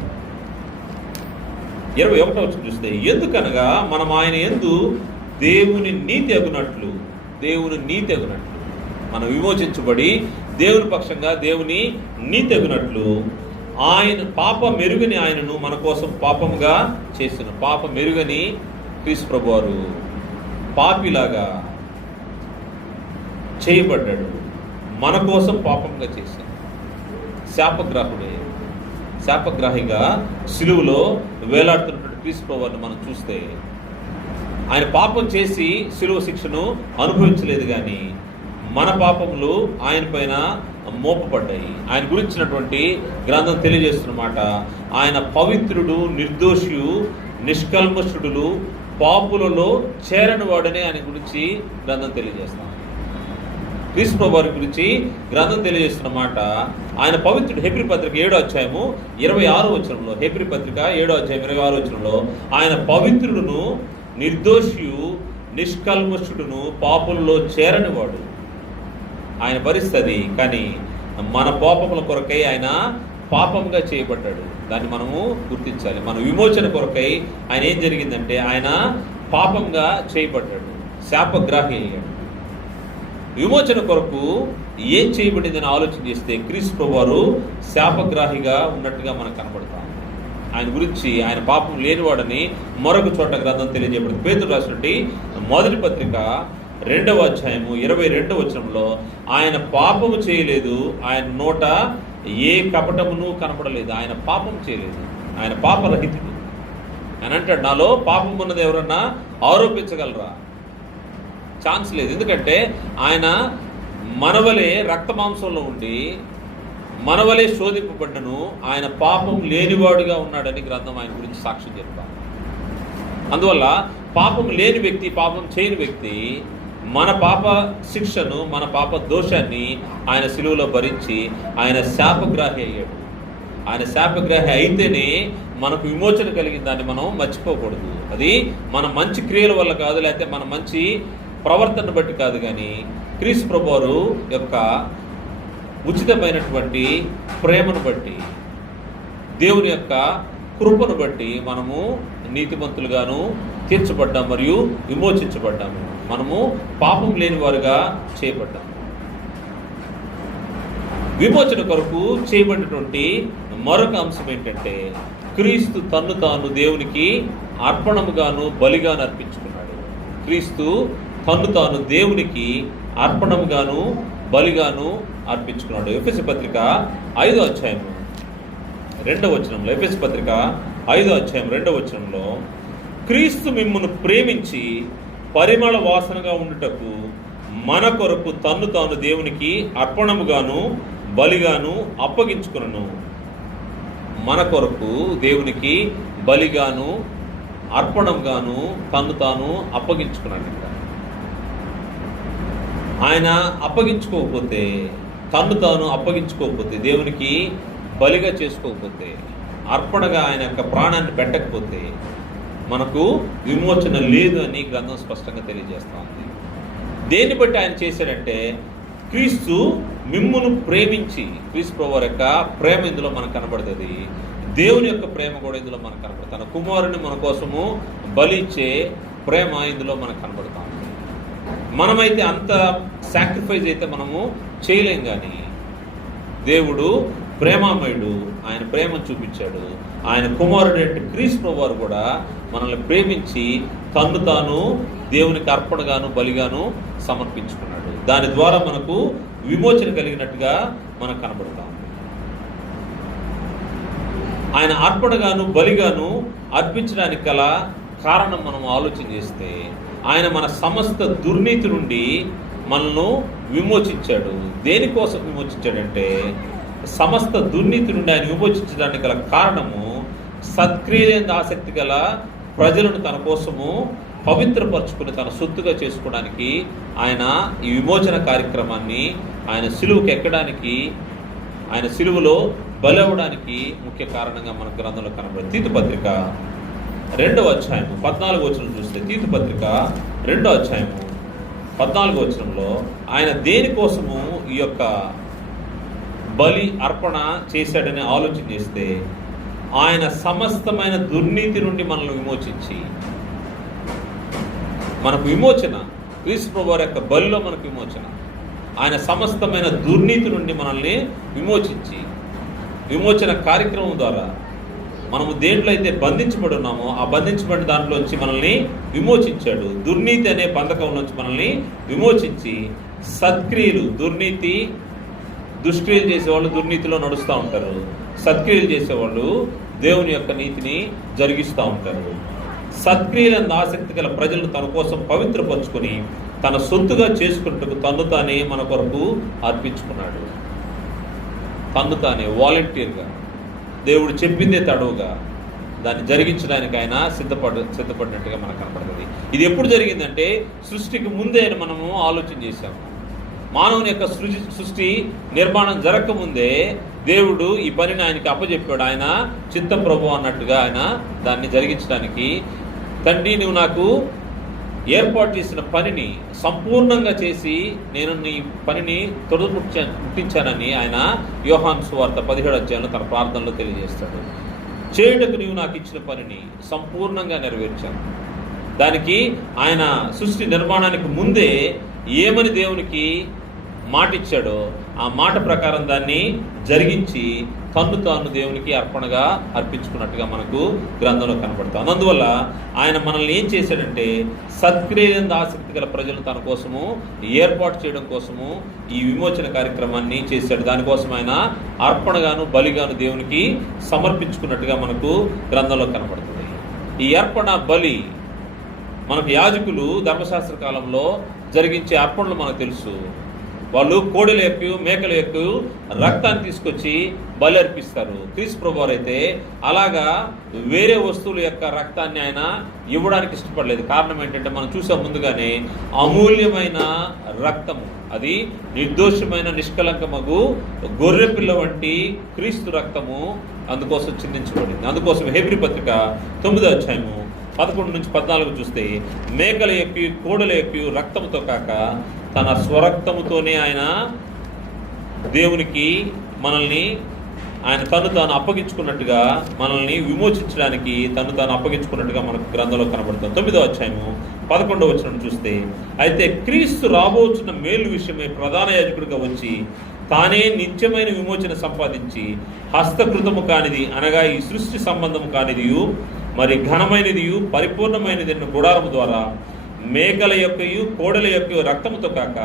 21వ వచనం చూస్తే, ఎందుకనగా మనం ఆయన యందు దేవుని నీతి అగునట్లు మనం విమోచించబడి దేవుని పక్షంగా దేవుని నీతి అగునట్లు ఆయన పాప మెరుగని ఆయనను మన కోసం పాపముగా చేసిన, పాప మెరుగని క్రీస్తు ప్రభువారు పాపిలాగా చేయబడ్డాడు. మన కోసం పాపంగా చేశాడు. శాపగ్రాహిగా సిలువలో వేలాడుతున్నటువంటి క్రీస్తు ప్రభువారిని మనం చూస్తే, ఆయన పాపం చేసి సిలువ శిక్షను అనుభవించలేదు, కానీ మన పాపములు ఆయన పైన మోపబడ్డాయి. ఆయన గురించినటువంటి గ్రంథం తెలియజేస్తున్నమాట, ఆయన పవిత్రుడు, నిర్దోషియు, నిష్కల్మషుడు, పాపులలో చేరని వాడని ఆయన గురించి గ్రంథం తెలియజేస్తాం. క్రీస్తు ప్రభు వారి గురించి గ్రంథం తెలియజేస్తున్న మాట, ఆయన పవిత్రుడు. హెబ్రీ పత్రిక 7వ అధ్యాయము 26వ వచనంలో, హెబ్రీ పత్రిక 7వ అధ్యాయం 26వ వచనంలో, ఆయన పవిత్రుడును, నిర్దోషియు, నిష్కల్మషుడును, పాపులలో చేరనివాడు. ఆయన పరిస్థితి, కానీ మన పాపముల కొరకై ఆయన పాపంగా చేయబడ్డాడు. దాన్ని మనము గుర్తించాలి. మన విమోచన కొరకై ఆయన ఏం జరిగిందంటే ఆయన పాపంగా చేయబడ్డాడు, శాపగ్రాహి అయ్యాడు. విమోచన కొరకు ఏం చేయబడిందని ఆలోచన చేస్తే క్రీస్తు ప్రభువారు శాపగ్రాహిగా ఉన్నట్టుగా మనకు కనపడతాం. ఆయన గురించి ఆయన పాపం లేనివాడని మరొక చోట గ్రంథం తెలియజేయబడింది. పేతురు రాసినటువంటి మొదటి పత్రిక 2వ అధ్యాయము 22వ వచనంలో, ఆయన పాపము చేయలేదు, ఆయన నోట ఏ కపటమును కనపడలేదు. ఆయన పాపం చేయలేదు, ఆయన పాపరహితుడు. ఆయన అంటాడు, నాలో పాపం ఉన్నది ఎవరన్నా ఆరోపించగలరా? ఛాన్స్ లేదు. ఎందుకంటే ఆయన మనవలే రక్త మాంసంలో ఉండి మనవలే శోధింపబడ్డను, ఆయన పాపం లేనివాడుగా ఉన్నాడని గ్రంథం ఆయన గురించి సాక్ష్యం చెప్తాం. అందువల్ల పాపం లేని వ్యక్తి, పాపం చేయని వ్యక్తి మన పాప శిక్షను, మన పాప దోషాన్ని ఆయన సిలువలో భరించి ఆయన శాపగ్రాహి అయ్యాడు. ఆయన శాపగ్రాహి అయితేనే మనకు విమోచన కలిగిన దాన్ని మనం మర్చిపోకూడదు. అది మన మంచి క్రియల వల్ల కాదు, లేకపోతే మన మంచి ప్రవర్తన బట్టి కాదు, కానీ క్రీస్తు ప్రభువారు యొక్క ఉచితమైనటువంటి ప్రేమను బట్టి, దేవుని యొక్క కృపను బట్టి మనము నీతిమంతులుగాను తీర్చబడ్డాము మరియు విమోచించబడ్డాము. మనము పాపం లేని వారుగా చేయబడ్డాము. విమోచన కొరకు చేయబడినటువంటి మరొక అంశం ఏంటంటే, క్రీస్తు తన్ను తాను దేవునికి అర్పణముగాను బలిగాను అర్పించుకున్నాడు. క్రీస్తు తన్ను తాను దేవునికి అర్పణముగాను బలిగాను అర్పించుకున్నాడు. ఎఫెసీ పత్రిక 5వ అధ్యాయము 2వ వచనంలో, ఎఫెసీ పత్రిక 5వ అధ్యాయం 2వ వచనంలో, క్రీస్తు మిమ్మును ప్రేమించి పరిమళ వాసనగా ఉండుటకు మన కొరకు తన్ను తాను దేవునికి అర్పణముగాను బలిగాను అప్పగించుకును. మన కొరకు దేవునికి బలిగాను అర్పణంగాను తన్ను తాను అప్పగించుకున్నాడు. ఆయన అప్పగించుకోకపోతే, తన్ను తాను అప్పగించుకోకపోతే, దేవునికి బలిగా చేసుకోకపోతే, అర్పణగా ఆయన యొక్క ప్రాణాన్ని పెట్టకపోతే మనకు విమోచన లేదు అని గ్రంథం స్పష్టంగా తెలియజేస్తూ ఉంది. దేన్ని బట్టి ఆయన చేశాడంటే, క్రీస్తు మిమ్మును ప్రేమించి, క్రీస్తు ప్రభువారి యొక్క ప్రేమ ఇందులో మనకు కనబడుతుంది. దేవుని యొక్క ప్రేమ కూడా ఇందులో మనకు కనబడుతుంది. తన కుమారుని మన కోసము బలి ఇచ్చే ప్రేమ ఇందులో మనకు కనబడుతూ ఉంది. మనమైతే అంత సాక్రిఫైస్ అయితే మనము చేయలేం, కానీ దేవుడు ప్రేమామయుడు, ఆయన ప్రేమను చూపించాడు. ఆయన కుమారుడు అంటే క్రీస్తు ప్రభువారు కూడా మనల్ని ప్రేమించి తన్ను తాను దేవునికి అర్పణగాను బలిగాను సమర్పించుకున్నాడు. దాని ద్వారా మనకు విమోచన కలిగినట్టుగా మనకు కనబడతాం. ఆయన అర్పణగాను బలిగాను అర్పించడానికి గల కారణం మనం ఆలోచన చేస్తే, ఆయన మన సమస్త దుర్నీతి నుండి మనల్ని విమోచించాడు. దేనికోసం విమోచించాడంటే, సమస్త దుర్నీతి నుండి ఆయన విమోచించడానికి గల కారణము, సత్క్రియలేని ఆసక్తి గల ప్రజలను తన కోసము పవిత్రపరచుకుని తన సొత్తుగా చేసుకోవడానికి ఆయన ఈ విమోచన కార్యక్రమాన్ని, ఆయన సిలువకు ఎక్కడానికి, ఆయన సిలువలో బలవడానికి ముఖ్య కారణంగా మన గ్రంథంలో కనబడుతుంది. తీతు పత్రిక 2వ అధ్యాయము 14వ వచనం చూస్తే, తీతు పత్రిక 2వ అధ్యాయము 14వ వచనంలో ఆయన దేనికోసము ఈ యొక్క బలి అర్పణ చేశాడని ఆలోచన చేస్తే, ఆయన సమస్తమైన దుర్నీతి నుండి మనల్ని విమోచించి, మనకు విమోచన, క్రీస్తు ప్రభువారి యొక్క బలిలో మనకు విమోచన, ఆయన సమస్తమైన దుర్నీతి నుండి మనల్ని విమోచించి, విమోచన కార్యక్రమం ద్వారా మనము దేంట్లో అయితే బంధించబడి ఉన్నామో ఆ బంధించబడిన దాంట్లోంచి మనల్ని విమోచించాడు. దుర్నీతి అనే బంధకం నుంచి మనల్ని విమోచించి, సత్క్రియలు, దుర్నీతి దుష్క్రియలు చేసేవాళ్ళు దుర్నీతిలో నడుస్తూ ఉంటారు, సత్క్రియలు చేసేవాళ్ళు దేవుని యొక్క నీతిని జరిగిస్తూ ఉంటారు. సత్క్రియలను ఆసక్తి గల ప్రజలను తన కోసం పవిత్రపరుచుకొని తన సొత్తుగా చేసుకుంటూ తన్ను తానే మన కొరకు అర్పించుకున్నాడు. తన్ను తానే వాలంటీర్గా, దేవుడు చెప్పిందే తడవుగా దాన్ని జరిగించడానికి ఆయన సిద్ధపడినట్టుగా మనకు కనపడుతుంది. ఇది ఎప్పుడు జరిగిందంటే, సృష్టికి ముందే మనము ఆలోచన చేశాము. మానవుని యొక్క సృష్టి నిర్మాణం జరగకముందే దేవుడు ఈ పనిని ఆయనకి అప్పచెప్పాడు. ఆయన చిత్తం ప్రభు అన్నట్టుగా ఆయన దాన్ని జరిగించడానికి, తండ్రి నువ్వు నాకు ఏర్పాటు చేసిన పనిని సంపూర్ణంగా చేసి నేను నీ పనిని ముట్టించానని ఆయన యోహాను సువార్త 17వ అధ్యాయంలో తన ప్రార్థనలో తెలియజేస్తాడు. చేయుటకు నీవు నాకు ఇచ్చిన పనిని సంపూర్ణంగా నెరవేర్చాను. దానికి ఆయన సృష్టి నిర్మాణానికి ముందే ఏమని దేవునికి మాట ఇచ్చాడో ఆ మాట ప్రకారం దాన్ని జరిగించి తన్ను తాను దేవునికి అర్పణగా అర్పించుకున్నట్టుగా మనకు గ్రంథంలో కనబడతాం. అందువల్ల ఆయన మనల్ని ఏం చేశాడంటే సత్క్రియలందు ఆసక్తి గల ప్రజలను తన కోసము ఏర్పాటు చేయడం కోసము ఈ విమోచన కార్యక్రమాన్ని చేశాడు. దానికోసం ఆయన అర్పణగాను బలిగాను దేవునికి సమర్పించుకున్నట్టుగా మనకు గ్రంథంలో కనబడుతుంది. ఈ అర్పణ బలి మనకు యాజకులు ధర్మశాస్త్ర కాలంలో జరిగించే అర్పణలు మనకు తెలుసు. వాళ్ళు కోడెల యొక్క మేకల యొక్క రక్తాన్ని తీసుకొచ్చి బలి అర్పిస్తారు. క్రీస్తు ప్రభువారు అయితే అలాగా వేరే వస్తువుల యొక్క రక్తాన్ని ఆయన ఇవ్వడానికి ఇష్టపడలేదు. కారణం ఏంటంటే మనం చూసాం ముందుగానే అమూల్యమైన రక్తము, అది నిర్దోషమైన నిష్కలంకమగు గొర్రె పిల్ల వంటి క్రీస్తు రక్తము అందుకోసం చిందించబడింది. అందుకోసం హెబ్రీ పత్రిక 9వ అధ్యాయము 11 నుంచి 14 చూస్తే మేకల యొక్క కోడల యొక్క రక్తముతో కాక తన స్వరక్తముతోనే ఆయన దేవునికి మనల్ని ఆయన తను తాను అప్పగించుకున్నట్టుగా, మనల్ని విమోచించడానికి తను తాను అప్పగించుకున్నట్టుగా మనకు గ్రంథంలో కనబడుతుంది. 9వ అధ్యాయము 11వ వచనం చూస్తే, అయితే క్రీస్తు రాబోతున్న మేలు విషయమై ప్రధాన యాజకుడిగా వచ్చి తానే నిత్యమైన విమోచన సంపాదించి హస్తకృతము కానిది అనగా ఈ సృష్టి సంబంధము కానిదియు మరి ఘనమైనదియు పరిపూర్ణమైనది గుడారము ద్వారా మేకల యొక్కయు కోడల యొక్క రక్తముతో కాక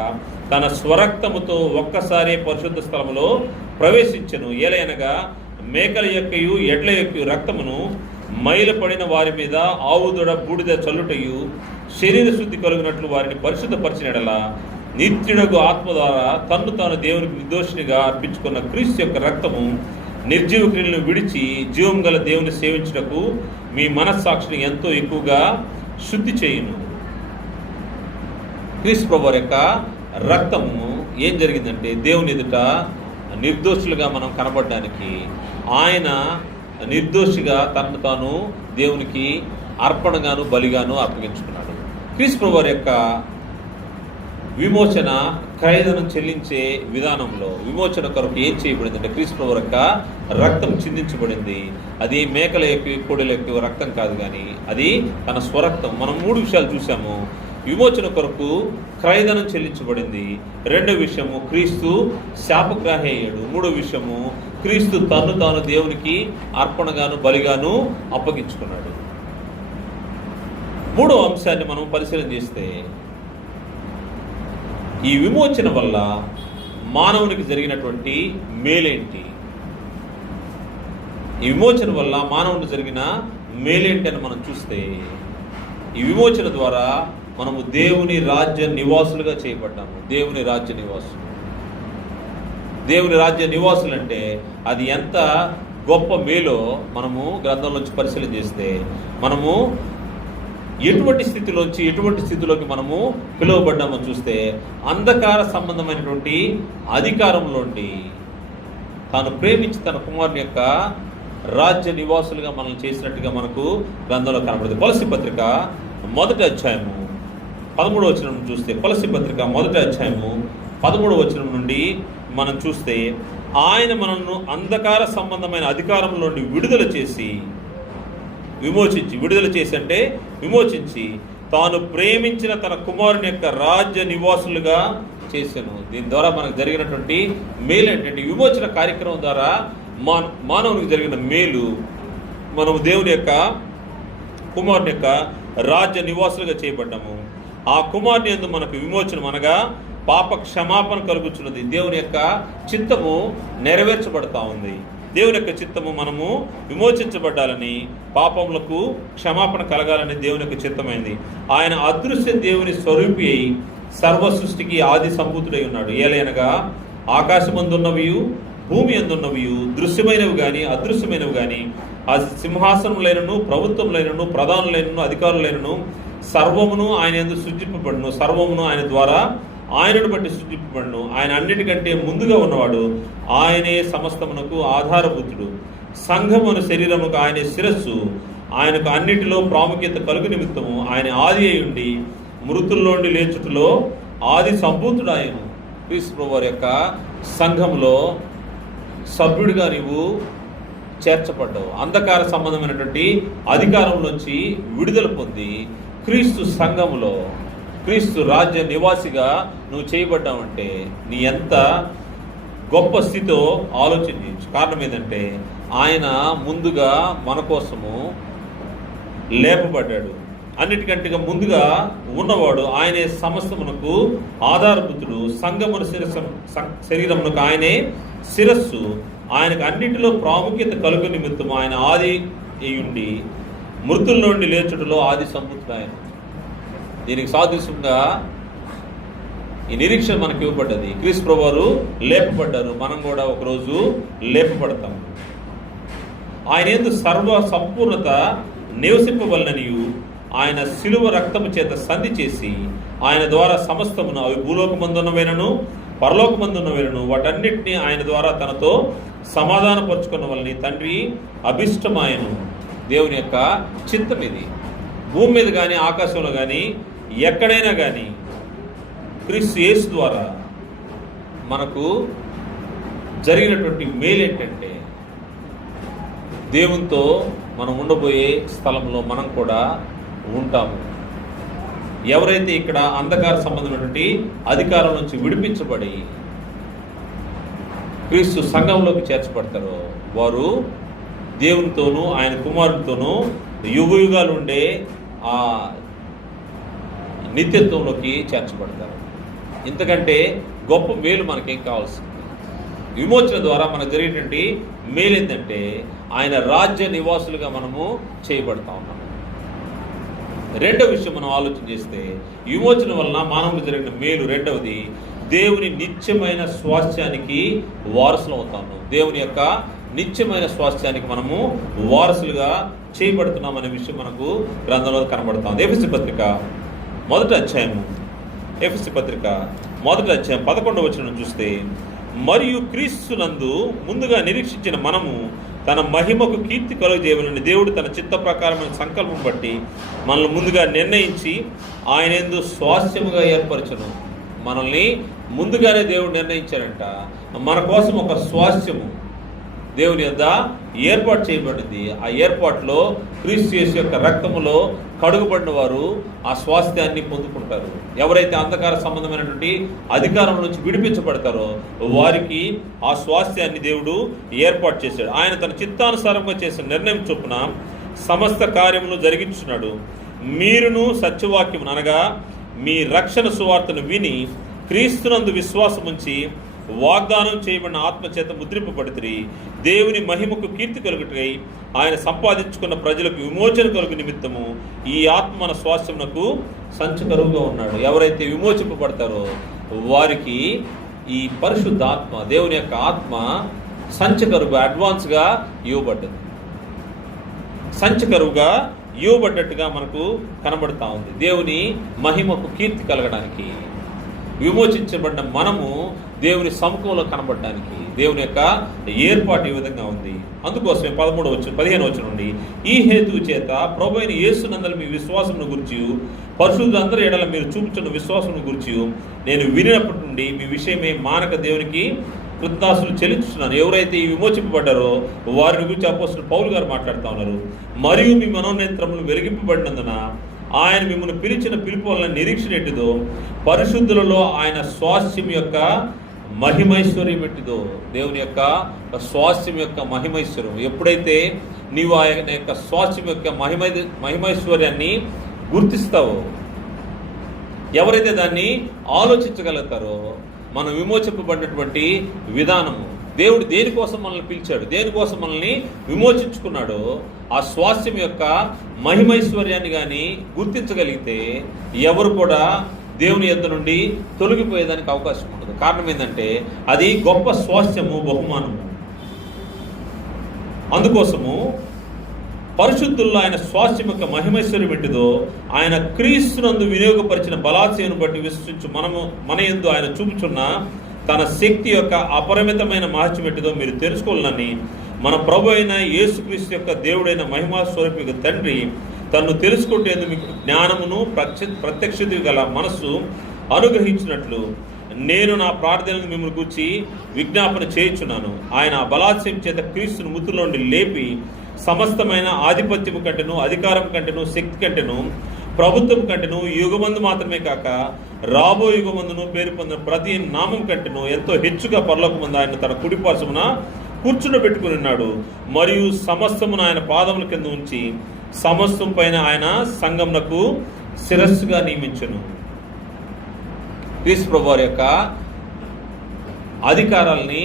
తన స్వరక్తముతో ఒక్కసారి పరిశుద్ధ స్థలములో ప్రవేశించెను. ఏలైనగా మేకల యొక్కయు ఎడ్ల యొక్క రక్తమును మైలపడిన వారి మీద ఆవుదొడ బూడిద చల్లుటయు శరీర శుద్ధి కలుగునట్లు వారిని పరిశుద్ధపరిచినడలా నిత్యుడగు ఆత్మ ద్వారా తన్ను తాను దేవునికి నిర్దోషినిగా అర్పించుకున్న క్రీస్తు యొక్క రక్తము నిర్జీవ క్రియలను విడిచి జీవం గల దేవుని సేవించుటకు మీ మనస్సాక్షిని ఎంతో ఎక్కువగా శుద్ధి చేయును. క్రీస్తు ప్రభువారి యొక్క రక్తము ఏం జరిగిందంటే దేవుని ఎదుట నిర్దోషులుగా మనం కనబడడానికి ఆయన నిర్దోషిగా తనను తాను దేవునికి అర్పణగాను బలిగాను అప్పగించుకున్నాడు. క్రీస్తు ప్రభువారి యొక్క విమోచన ఖైదనం చెల్లించే విధానంలో విమోచన కొరకు ఏం చేయబడింది అంటే క్రీస్తు ప్రభువు యొక్క రక్తం చిందించబడింది. అది మేకల యొక్క కోడెల యొక్క రక్తం కాదు, కానీ అది తన స్వరక్తం. మనం 3 విషయాలు చూసాము. విమోచన కొరకు క్రయధనం చెల్లించబడింది. 2వ విషయము క్రీస్తు శాపగ్రాహి అయ్యాడు. 3వ విషయము క్రీస్తు తన్ను తాను దేవునికి అర్పణగాను బలిగాను అప్పగించుకున్నాడు. 3వ అంశాన్ని మనం పరిశీలన చేస్తే ఈ విమోచన వల్ల మానవునికి జరిగినటువంటి మేలేంటి, ఈ విమోచన వల్ల మానవునికి జరిగిన మేలేంటి అని మనం చూస్తే, ఈ విమోచన ద్వారా మనము దేవుని రాజ్య నివాసులుగా చేయబడ్డాము. దేవుని రాజ్య నివాసులు, దేవుని రాజ్య నివాసులు అంటే అది ఎంత గొప్ప మేలో మనము గ్రంథంలోంచి పరిశీలన చేస్తే, మనము ఎటువంటి స్థితిలోంచి ఎటువంటి స్థితిలోకి మనము పిలువబడ్డామో చూస్తే, అంధకార సంబంధమైనటువంటి అధికారంలోండి తాను ప్రేమించి తన కుమారుని యొక్క రాజ్య నివాసులుగా మనల్ని చేసినట్టుగా మనకు గ్రంథంలో కనబడుతుంది. కొలస్సీ పత్రిక 1వ అధ్యాయము 13వ వచనం చూస్తే, కొలస్సీ పత్రిక 1వ అధ్యాయము 13వ వచనం నుండి మనం చూస్తే, ఆయన మనల్ని అంధకార సంబంధమైన అధికారంలో నుండి విడుదల చేసి విడుదల చేసి అంటే విమోచించి తాను ప్రేమించిన తన కుమారుని యొక్క రాజ్య నివాసులుగా చేశాను. దీని ద్వారా మనకు జరిగినటువంటి మేలు ఏంటంటే, విమోచన కార్యక్రమం ద్వారా మానవునికి జరిగిన మేలు, మనము దేవుని యొక్క కుమారుని యొక్క రాజ్య నివాసులుగా చేయబడ్డాము. ఆ కుమారుని యందు మనకు విమోచనం అనగా పాప క్షమాపణ కలుగుతున్నది. దేవుని యొక్క చిత్తము నెరవేర్చబడతా ఉంది. దేవుని యొక్క చిత్తము మనము విమోచించబడ్డాలని, పాపములకు క్షమాపణ కలగాలని దేవుని యొక్క చిత్తమైంది. ఆయన అదృశ్య దేవుని స్వరూపి అయి సర్వ సృష్టికి ఆది సంభూతుడై ఉన్నాడు. ఏలైనగా ఆకాశమందున్నవియు భూమి అందున్నవియు దృశ్యమైనవి కానీ అదృశ్యమైనవి కానీ, ఆ సింహాసనములైనను ప్రభుత్వములైనను ప్రధానులైనను అధికారులైనను సర్వమును ఆయన యందు సృజింపబడును. సర్వమును ఆయన ద్వారా ఆయనను బట్టి సృష్టింపబడును. ఆయన అన్నిటికంటే ముందుగా ఉన్నవాడు, ఆయనే సమస్తమునకు ఆధారభూతుడు. సంఘమును శరీరముకు ఆయనే శిరస్సు. ఆయనకు అన్నిటిలో ప్రాముఖ్యత కలుగు నిమిత్తము ఆయన ఆది అయి ఉండి మృతుల్లోండి లేచుటలో ఆది సంభూతుడు. ఆయన క్రీస్తు ప్రభువు వారి యొక్క సంఘంలో సభ్యుడిగా నీవు చేర్చబడ్డావు. అంధకార సంబంధమైనటువంటి అధికారంలోంచి విడుదల పొంది క్రీస్తు సంఘములో క్రీస్తు రాజ్య నివాసిగా నువ్వు చేయబడ్డావంటే నీ ఎంత గొప్ప స్థితితో ఆలోచన చేయొచ్చు. కారణం ఏంటంటే ఆయన ముందుగా మన కోసము లేపబడ్డాడు. అన్నిటికంటే ముందుగా ఉన్నవాడు ఆయనే సమస్తమునకు ఆధారభూతుడు. సంఘమును శరీరమునకు ఆయనే శిరస్సు. ఆయనకు అన్నిటిలో ప్రాముఖ్యత కలుగు నిమిత్తం ఆయన ఆది అయ్యుండి మృతుల నుండి లేచుటలో ఆది సంభూతుడు ఆయన. దీనికి సాదృశ్యంగా ఈ నిరీక్షణ మనకు ఇవ్వబడ్డది. క్రీస్తు ప్రభువారు లేపబడ్డారు, మనం కూడా ఒకరోజు లేపబడతాం. ఆయన యందు సర్వ సంపూర్ణత నివసింపవలననియు ఆయన శిలువ రక్తము చేత సంధి చేసి ఆయన ద్వారా సమస్తమును, అవి భూలోకమందున్నవైనను పరలోకమందున్నవైనను, వాటన్నిటినీ ఆయన ద్వారా తనతో సమాధానపరుచుకున్న వలని తండ్రి అభిష్టమాయను. దేవుని యొక్క చిత్తం ఇది. భూమి మీద కానీ ఆకాశంలో కానీ ఎక్కడైనా కానీ క్రీస్తు యేసు ద్వారా మనకు జరిగినటువంటి మేలు ఏంటంటే దేవునితో మనం ఉండబోయే స్థలంలో మనం కూడా ఉంటాము. ఎవరైతే ఇక్కడ అంధకార సంబంధమైనటువంటి అధికారం నుంచి విడిపించబడి క్రీస్తు సంఘంలోకి చేర్చబడతారో వారు దేవునితోనూ ఆయన కుమారుడితోనూ యుగయుగాలు ఉండే ఆ నిత్యత్వంలోకి చేర్చబడతారు. ఇంతకంటే గొప్ప మేలు మనకేం కావాల్సింది? విమోచన ద్వారా మనకు జరిగేటువంటి మేలు ఏంటంటే ఆయన రాజ్య నివాసులుగా మనము చేయబడతా ఉన్నాము. రెండవ విషయం మనం ఆలోచన చేస్తే విమోచన వలన మానవులు జరిగిన మేలు రెండవది, దేవుని నిత్యమైన స్వాస్థ్యానికి వారసులు అవుతాము. దేవుని యొక్క నిత్యమైన స్వాస్థ్యానికి మనము వారసులుగా చేయబడుతున్నాం అనే విషయం మనకు గ్రంథంలో కనబడుతుంది. ఎఫెసీ పత్రిక మొదటి అధ్యాయం 11వ వచనం చూస్తే, మరియు క్రీస్తునందు ముందుగా నిరీక్షించిన మనము తన మహిమకు కీర్తి కలుగజేయవలెనని దేవుడు తన చిత్త ప్రకారమైన సంకల్పం బట్టి మనల్ని ముందుగా నిర్ణయించి ఆయన యందు స్వాస్థ్యముగా ఏర్పరచును. మనల్ని ముందుగానే దేవుడు నిర్ణయించారంట. మన కోసం ఒక స్వాస్థ్యము దేవుని యొద్ద ఏర్పాటు చేయబడింది. ఆ ఏర్పాటులో క్రీస్తు యేసు యొక్క రక్తములో కడుగుబడిన వారు ఆ స్వాస్థ్యాన్ని పొందుకుంటారు. ఎవరైతే అంధకార సంబంధమైనటువంటి అధికారం నుంచి విడిపించబడతారో వారికి ఆ స్వాస్థ్యాన్ని దేవుడు ఏర్పాటు చేశాడు. ఆయన తన చిత్తానుసారంగా చేసిన నిర్ణయం చొప్పున సమస్త కార్యమును జరిగించున్నాడు. మీరును సత్యవాక్యం అనగా మీ రక్షణ సువార్తను విని క్రీస్తునందు విశ్వాసం ఉంచి వాగ్దానం చేయబడిన ఆత్మచేత ముద్రింపబడితే దేవుని మహిమకు కీర్తి కలుగుటై ఆయన సంపాదించుకున్న ప్రజలకు విమోచన కలుగు నిమిత్తము ఈ ఆత్మ మన స్వాస్థ్యమునకు సంచకరువుగా ఉన్నాడు. ఎవరైతే విమోచింపబడతారో వారికి ఈ పరిశుద్ధ ఆత్మ, దేవుని యొక్క ఆత్మ సంచకరువుగా అడ్వాన్స్గా ఇవ్వబడ్డది. సంచకరువుగా ఇవ్వబడ్డట్టుగా మనకు కనబడుతూ ఉంది. దేవుని మహిమకు కీర్తి కలగడానికి విమోచించబడిన మనము దేవుని సముఖంలో కనబడడానికి దేవుని యొక్క ఏర్పాటు ఈ విధంగా ఉంది. అందుకోసమే 15వ వచనం నుండి, ఈ హేతువు చేత ప్రభువైన యేసునందలి మీ విశ్వాసమును గురించి పరిశుద్ధులందరి ఎడల మీరు చూపుచున్న విశ్వాసమును గురించి నేను వినినప్పటి నుండి మీ విషయమే మానక దేవునికి కృతజ్ఞతాస్తుతులు చెల్లించుతున్నాను. ఎవరైతే ఈ విమోచింపబడ్డారో వారిని గురించి అపోస్తలుడు పౌలు గారు మాట్లాడుతూ ఉన్నారు. మరియు మీ మనోనేత్రములు వెలిగింపబడినందున ఆయన మిమ్మల్ని పిలిచిన పిలుపు వలన నిరీక్షణ ఎట్టిదో పరిశుద్ధులలో ఆయన స్వాస్థ్యం యొక్క మహిమైశ్వర్యం ఎట్టిదో. దేవుని యొక్క స్వాస్థ్యం యొక్క మహిమైశ్వర్యం ఎప్పుడైతే నీవు ఆయన యొక్క స్వాస్థ్యం యొక్క మహిమైశ్వర్యాన్ని గుర్తిస్తావో, ఎవరైతే దాన్ని ఆలోచించగలుగుతారో, మనం విమోచింపబడినటువంటి విధానము, దేవుడు దేనికోసం మనల్ని పిలిచాడు, దేనికోసం మనల్ని విమోచించుకున్నాడో ఆ స్వాస్థ్యం యొక్క మహిమైశ్వర్యాన్ని కానీ గుర్తించగలిగితే ఎవరు కూడా దేవుని యొద్ద నుండి తొలగిపోయేదానికి అవకాశం ఉండదు. కారణం ఏంటంటే అది గొప్ప స్వాస్థ్యము, బహుమానము. అందుకోసము పరిశుద్ధుల్లో ఆయన స్వాస్థ్యం యొక్క మహిమైశ్వర్యం ఏంటిదో, ఆయన క్రీస్తునందు వినియోగపరిచిన బలాశయను బట్టి విశ్వసించు మన యందు ఆయన చూపుచున్న తన శక్తి యొక్క అపరిమితమైన మహత్యం ఏంటిదో మీరు తెలుసుకోవాలని మన ప్రభు అయిన యేసుక్రీస్తు యొక్క దేవుడైన మహిమా స్వరూపిక తండ్రి తన్ను తెలుసుకుంటేందుకు మీకు జ్ఞానమును ప్రత్యక్షత గల మనస్సు అనుగ్రహించినట్లు నేను నా ప్రార్థనలను మిమ్మల్ని గూర్చి విజ్ఞాపన చేయుచున్నాను. ఆయన బలాత్సయం చేత క్రీస్తును మృతుల్లో నుండి లేపి సమస్తమైన ఆధిపత్యము కంటేను, అధికారం కంటేను, శక్తి కంటేను, ప్రభుత్వం కంటేను, యుగమందు మాత్రమే కాక రాబో యుగమందును పేరు పొందిన ప్రతి నామం కంటేను ఎంతో హెచ్చుగా పరలోకమందు ఆయన తన కుడిపార్శ్వమున కూర్చుండబెట్టుకుని ఉన్నాడు. మరియు సమస్తమును ఆయన పాదముల కింద ఉంచి సమస్తం పైన ఆయన సంఘమునకు శిరస్సుగా నియమించును. క్రీస్తు ప్రభువారి యొక్క అధికారాల్ని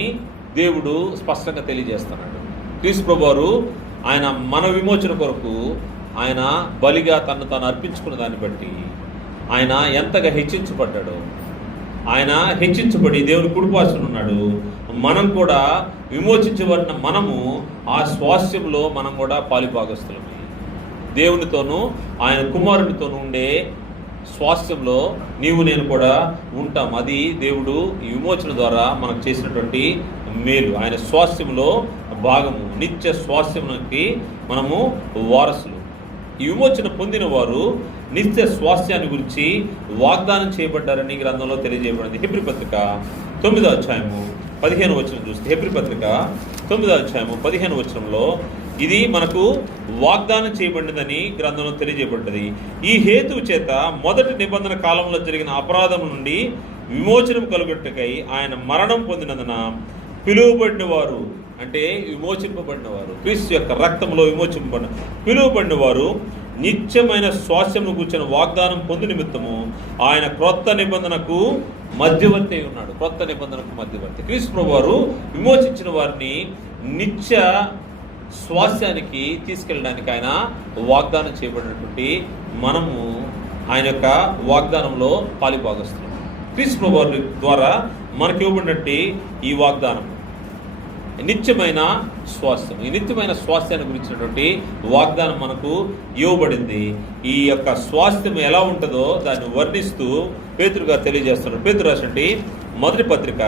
దేవుడు స్పష్టంగా తెలియజేస్తున్నాడు. క్రీస్తు ప్రభువారు ఆయన మన విమోచన కొరకు ఆయన బలిగా తాను అర్పించుకున్న దాన్ని బట్టి ఆయన ఎంతగా హెచ్చించబడ్డాడో, ఆయన హెచ్చించబడి దేవుని కుడిపార్శ్వన ఉన్నాడు. మనం కూడా విమోచించబడిన మనము ఆ స్వాస్థ్యంలో మనం కూడా పాలుభాగస్తులమే. దేవునితోనూ ఆయన కుమారునితోనూ ఉండే స్వాస్థ్యంలో నీవు నేను కూడా ఉంటాం. అది దేవుడు ఈ విమోచన ద్వారా మనకు చేసినటువంటి మేలు. ఆయన స్వాస్థ్యంలో భాగము, నిత్య స్వాస్థ్యానికి మనము వారసులు. ఈ విమోచన పొందిన వారు నిత్య స్వాస్థ్యాన్ని గురించి వాగ్దానం చేయబడ్డారని గ్రంథంలో తెలియజేయబడింది. హెబ్రీ పత్రిక 9వ అధ్యాయము 15వ వచనం చూస్తే, హెబ్రీ పత్రిక 9వ అధ్యాయము 15వ వచనంలో ఇది మనకు వాగ్దానం చేయబడినదని గ్రంథంలో తెలియజేయబడ్డది. ఈ హేతువు చేత మొదటి నిబంధన కాలంలో జరిగిన అపరాధం నుండి విమోచనం కలుగుటకై ఆయన మరణం పొందినందున పిలువబడిన వారు, అంటే విమోచింపబడిన వారు, క్రీస్తు యొక్క రక్తంలో పిలువబడిన వారు నిత్యమైన స్వాస్థ్యమును కూర్చొని వాగ్దానం పొందు నిమిత్తము ఆయన క్రొత్త నిబంధనకు మధ్యవర్తి ఉన్నాడు. క్రొత్త నిబంధనకు మధ్యవర్తి. క్రీస్తు ప్రభు వారు విమోచించిన వారిని నిత్య స్వాస్థ్యానికి తీసుకెళ్ళడానికి ఆయన వాగ్దానం చేయబడినటువంటి మనము ఆయన యొక్క వాగ్దానంలో పాలుభాగస్తున్నాం. క్రీస్తు ప్రభు వారి ద్వారా మనకి ఇవ్వబడినట్టు ఈ వాగ్దానం నిత్యమైన స్వాస్థ్యం. ఈ నిత్యమైన స్వాస్థ్యాన్ని గురించినటువంటి వాగ్దానం మనకు ఇవ్వబడింది. ఈ యొక్క స్వాస్థ్యం ఎలా ఉంటుందో దాన్ని వర్ణిస్తూ పేతురు గారు తెలియజేస్తున్నారు. పేతురు రాసినటువంటి మొదటి పత్రిక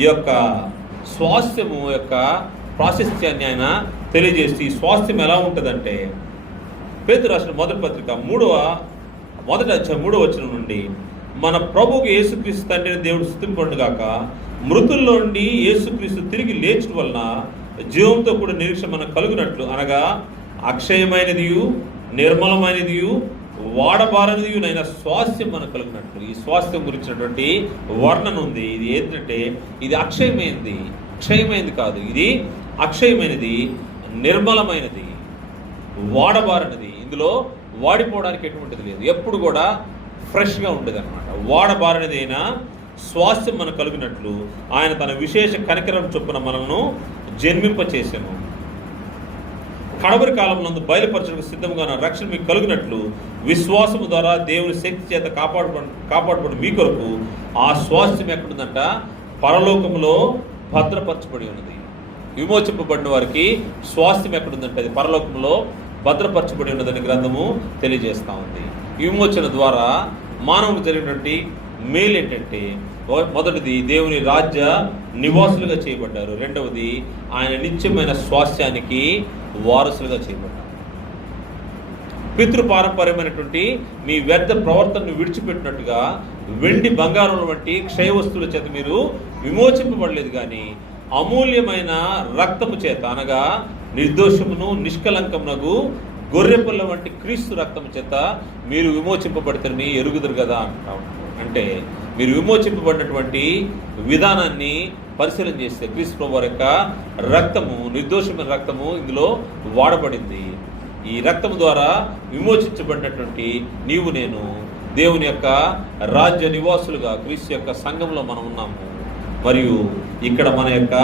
ఈ యొక్క స్వాస్థ్యము యొక్క ప్రాశస్త్యాన్ని ఆయన తెలియజేసి, ఈ స్వాస్థ్యం ఎలా ఉంటుందంటే పేతురు రాసిన మొదటి పత్రిక మొదటి అధ్యాయం 3వ వచనం నుండి, మన ప్రభువుకు యేసుక్రీస్తు తండ్రిని దేవుడు స్తుతింపబడును గాక, మృతుల్లో నుండి యేసుక్రీస్తు తిరిగి లేచిన వలన జీవంతో కూడా నిరీక్ష మనకు కలుగునట్లు, అనగా అక్షయమైనదియు నిర్మలమైనదియు వాడబారనిదియు నైన స్వాస్థ్యం మనకు కలిగినట్లు. ఈ స్వాస్థ్యం గురించినటువంటి వర్ణన ఉంది. ఇది ఏంటంటే ఇది అక్షయమైనది కాదు, ఇది అక్షయమైనది, నిర్మలమైనది, వాడబారనిది. ఇందులో వాడిపోవడానికి ఎటువంటిది లేదు, ఎప్పుడు కూడా ఫ్రెష్గా ఉండేది అనమాట. వాడబారనిది అయినా స్వాస్థ్యం మనకు కలిగినట్లు ఆయన తన విశేష కనికరం చొప్పున మనల్ని జన్మింపచేసాను. కడవరి కాలంలో బయలుపరచడానికి సిద్ధంగా రక్షణ మీకు కలిగినట్లు విశ్వాసము ద్వారా దేవుని శక్తి చేత కాపాడబడి మీ కొరకు ఆ స్వాస్థ్యం ఎక్కడుందంట? పరలోకంలో భద్రపరచబడి ఉన్నది. విమోచింపబడిన వారికి స్వాస్థ్యం ఎక్కడుందంటే అది పరలోకంలో భద్రపరచబడి ఉన్నదని గ్రంథము తెలియజేస్తూ ఉంది. విమోచన ద్వారా మానవుకు జరిగినటువంటి మేలు ఏంటంటే, మొదటిది దేవుని రాజ్య నివాసులుగా చేయబడ్డారు. రెండవది ఆయన నిత్యమైన స్వాస్థ్యానికి వారసులుగా చేయబడ్డారు. పితృపారంపర్యమైనటువంటి మీ వ్యర్థ ప్రవర్తనను విడిచిపెట్టినట్టుగా వెండి బంగారం వంటి క్షయ వస్తువుల చేత మీరు విమోచింపబడలేదు, కానీ అమూల్యమైన రక్తము చేత, అనగా నిర్దోషమును నిష్కలంకమునగు గొర్రెపిల్ల వంటి క్రీస్తు రక్తము చేత మీరు విమోచింపబడతారని ఎరుగుదురు కదా అంటాం. అంటే మీరు విమోచింపబడినటువంటి విధానాన్ని పరిశీలన చేస్తే క్రీస్తు ప్రభు యొక్క రక్తము, నిర్దోషమైన రక్తము ఇందులో వాడబడింది. ఈ రక్తము ద్వారా విమోచించబడినటువంటి నీవు నేను దేవుని యొక్క రాజ్య నివాసులుగా క్రీస్తు యొక్క సంఘంలో మనం ఉన్నాము. మరియు ఇక్కడ మన యొక్క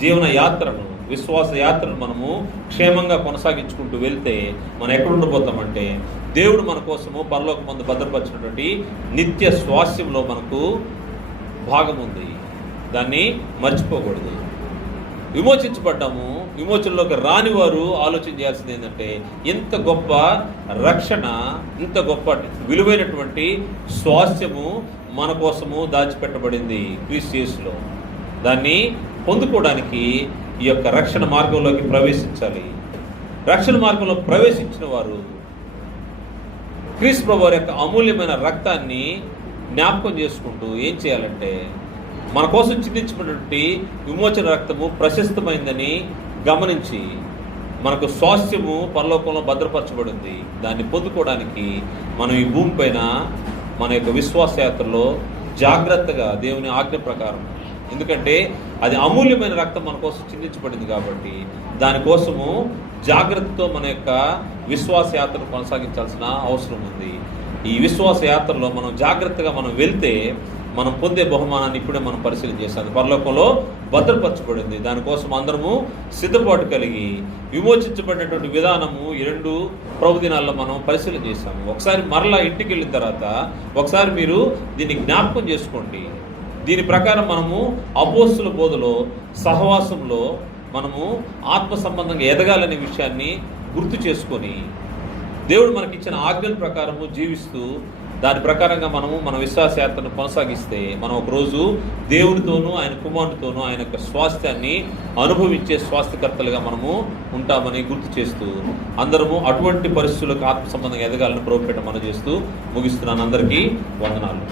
జీవన యాత్రను, విశ్వాస యాత్రను మనము క్షేమంగా కొనసాగించుకుంటూ వెళ్తే మనం ఎక్కడ ఉండిపోతామంటే దేవుడు మన కోసము పరలోకమందు భద్రపరిచినటువంటి నిత్య స్వాస్థ్యంలో మనకు భాగం ఉంది. దాన్ని మర్చిపోకూడదు. విమోచించబడ్డాము, విమోచనలోకి రాని వారు ఆలోచన చేయాల్సింది ఏంటంటే, ఇంత గొప్ప రక్షణ, ఇంత గొప్ప విలువైనటువంటి స్వాస్థ్యము మన కోసము దాచిపెట్టబడింది క్రీస్తు యేసులో. దాన్ని పొందుకోవడానికి ఈ యొక్క రక్షణ మార్గంలోకి ప్రవేశించాలి. రక్షణ మార్గంలో ప్రవేశించిన వారు క్రీస్తు ప్రభువు యొక్క అమూల్యమైన రక్తాన్ని జ్ఞాపకం చేసుకుంటూ ఏం చేయాలంటే, మన కోసం చిందించినటువంటి విమోచన రక్తము ప్రశస్తమైందని గమనించి, మనకు స్వాస్థ్యము పరలోకంలో భద్రపరచబడింది, దాన్ని పొందుకోవడానికి మనం ఈ భూమి పైన మన యొక్క విశ్వాస యాత్రలో జాగ్రత్తగా దేవుని ఆజ్ఞ ప్రకారం, ఎందుకంటే అది అమూల్యమైన రక్తం మన కోసం చిందించబడింది కాబట్టి దానికోసము జాగ్రత్తతో మన యొక్క విశ్వాస యాత్రను కొనసాగించాల్సిన అవసరం ఉంది. ఈ విశ్వాస యాత్రలో మనం జాగ్రత్తగా మనం వెళ్తే మనం పొందే బహుమానాన్ని ఇప్పుడే మనం పరిశీలన చేస్తాం. పరలోకంలో భద్రపరచబడింది. దానికోసం అందరము సిద్ధపాటు కలిగి విమోచించబడినటువంటి విధానము ఈ 2 ప్రభు దినాల్లో మనం పరిశీలన చేస్తాము. ఒకసారి మరలా ఇంటికి వెళ్ళిన తర్వాత ఒకసారి మీరు దీన్ని జ్ఞాపకం చేసుకోండి. దీని ప్రకారం మనము అపోస్తుల బోధలో, సహవాసంలో మనము ఆత్మ సంబంధంగా ఎదగాలనే విషయాన్ని గుర్తు చేసుకొని దేవుడు మనకిచ్చిన ఆజ్ఞల ప్రకారము జీవిస్తూ దాని ప్రకారంగా మనము మన విశ్వాస యాత్రను కొనసాగిస్తే మనం ఒకరోజు దేవునితోనూ ఆయన కుమారునితోనూ ఆయన యొక్క స్వాస్థ్యాన్ని అనుభవించే స్వాస్థ్యకర్తలుగా మనము ఉంటామని గుర్తు చేస్తూ అందరము అటువంటి పరిస్థితులకు ఆత్మ సంబంధంగా ఎదగాలని ప్రభుపేట మనం చేస్తూ ముగిస్తున్నాను. అందరికీ వందనాలు.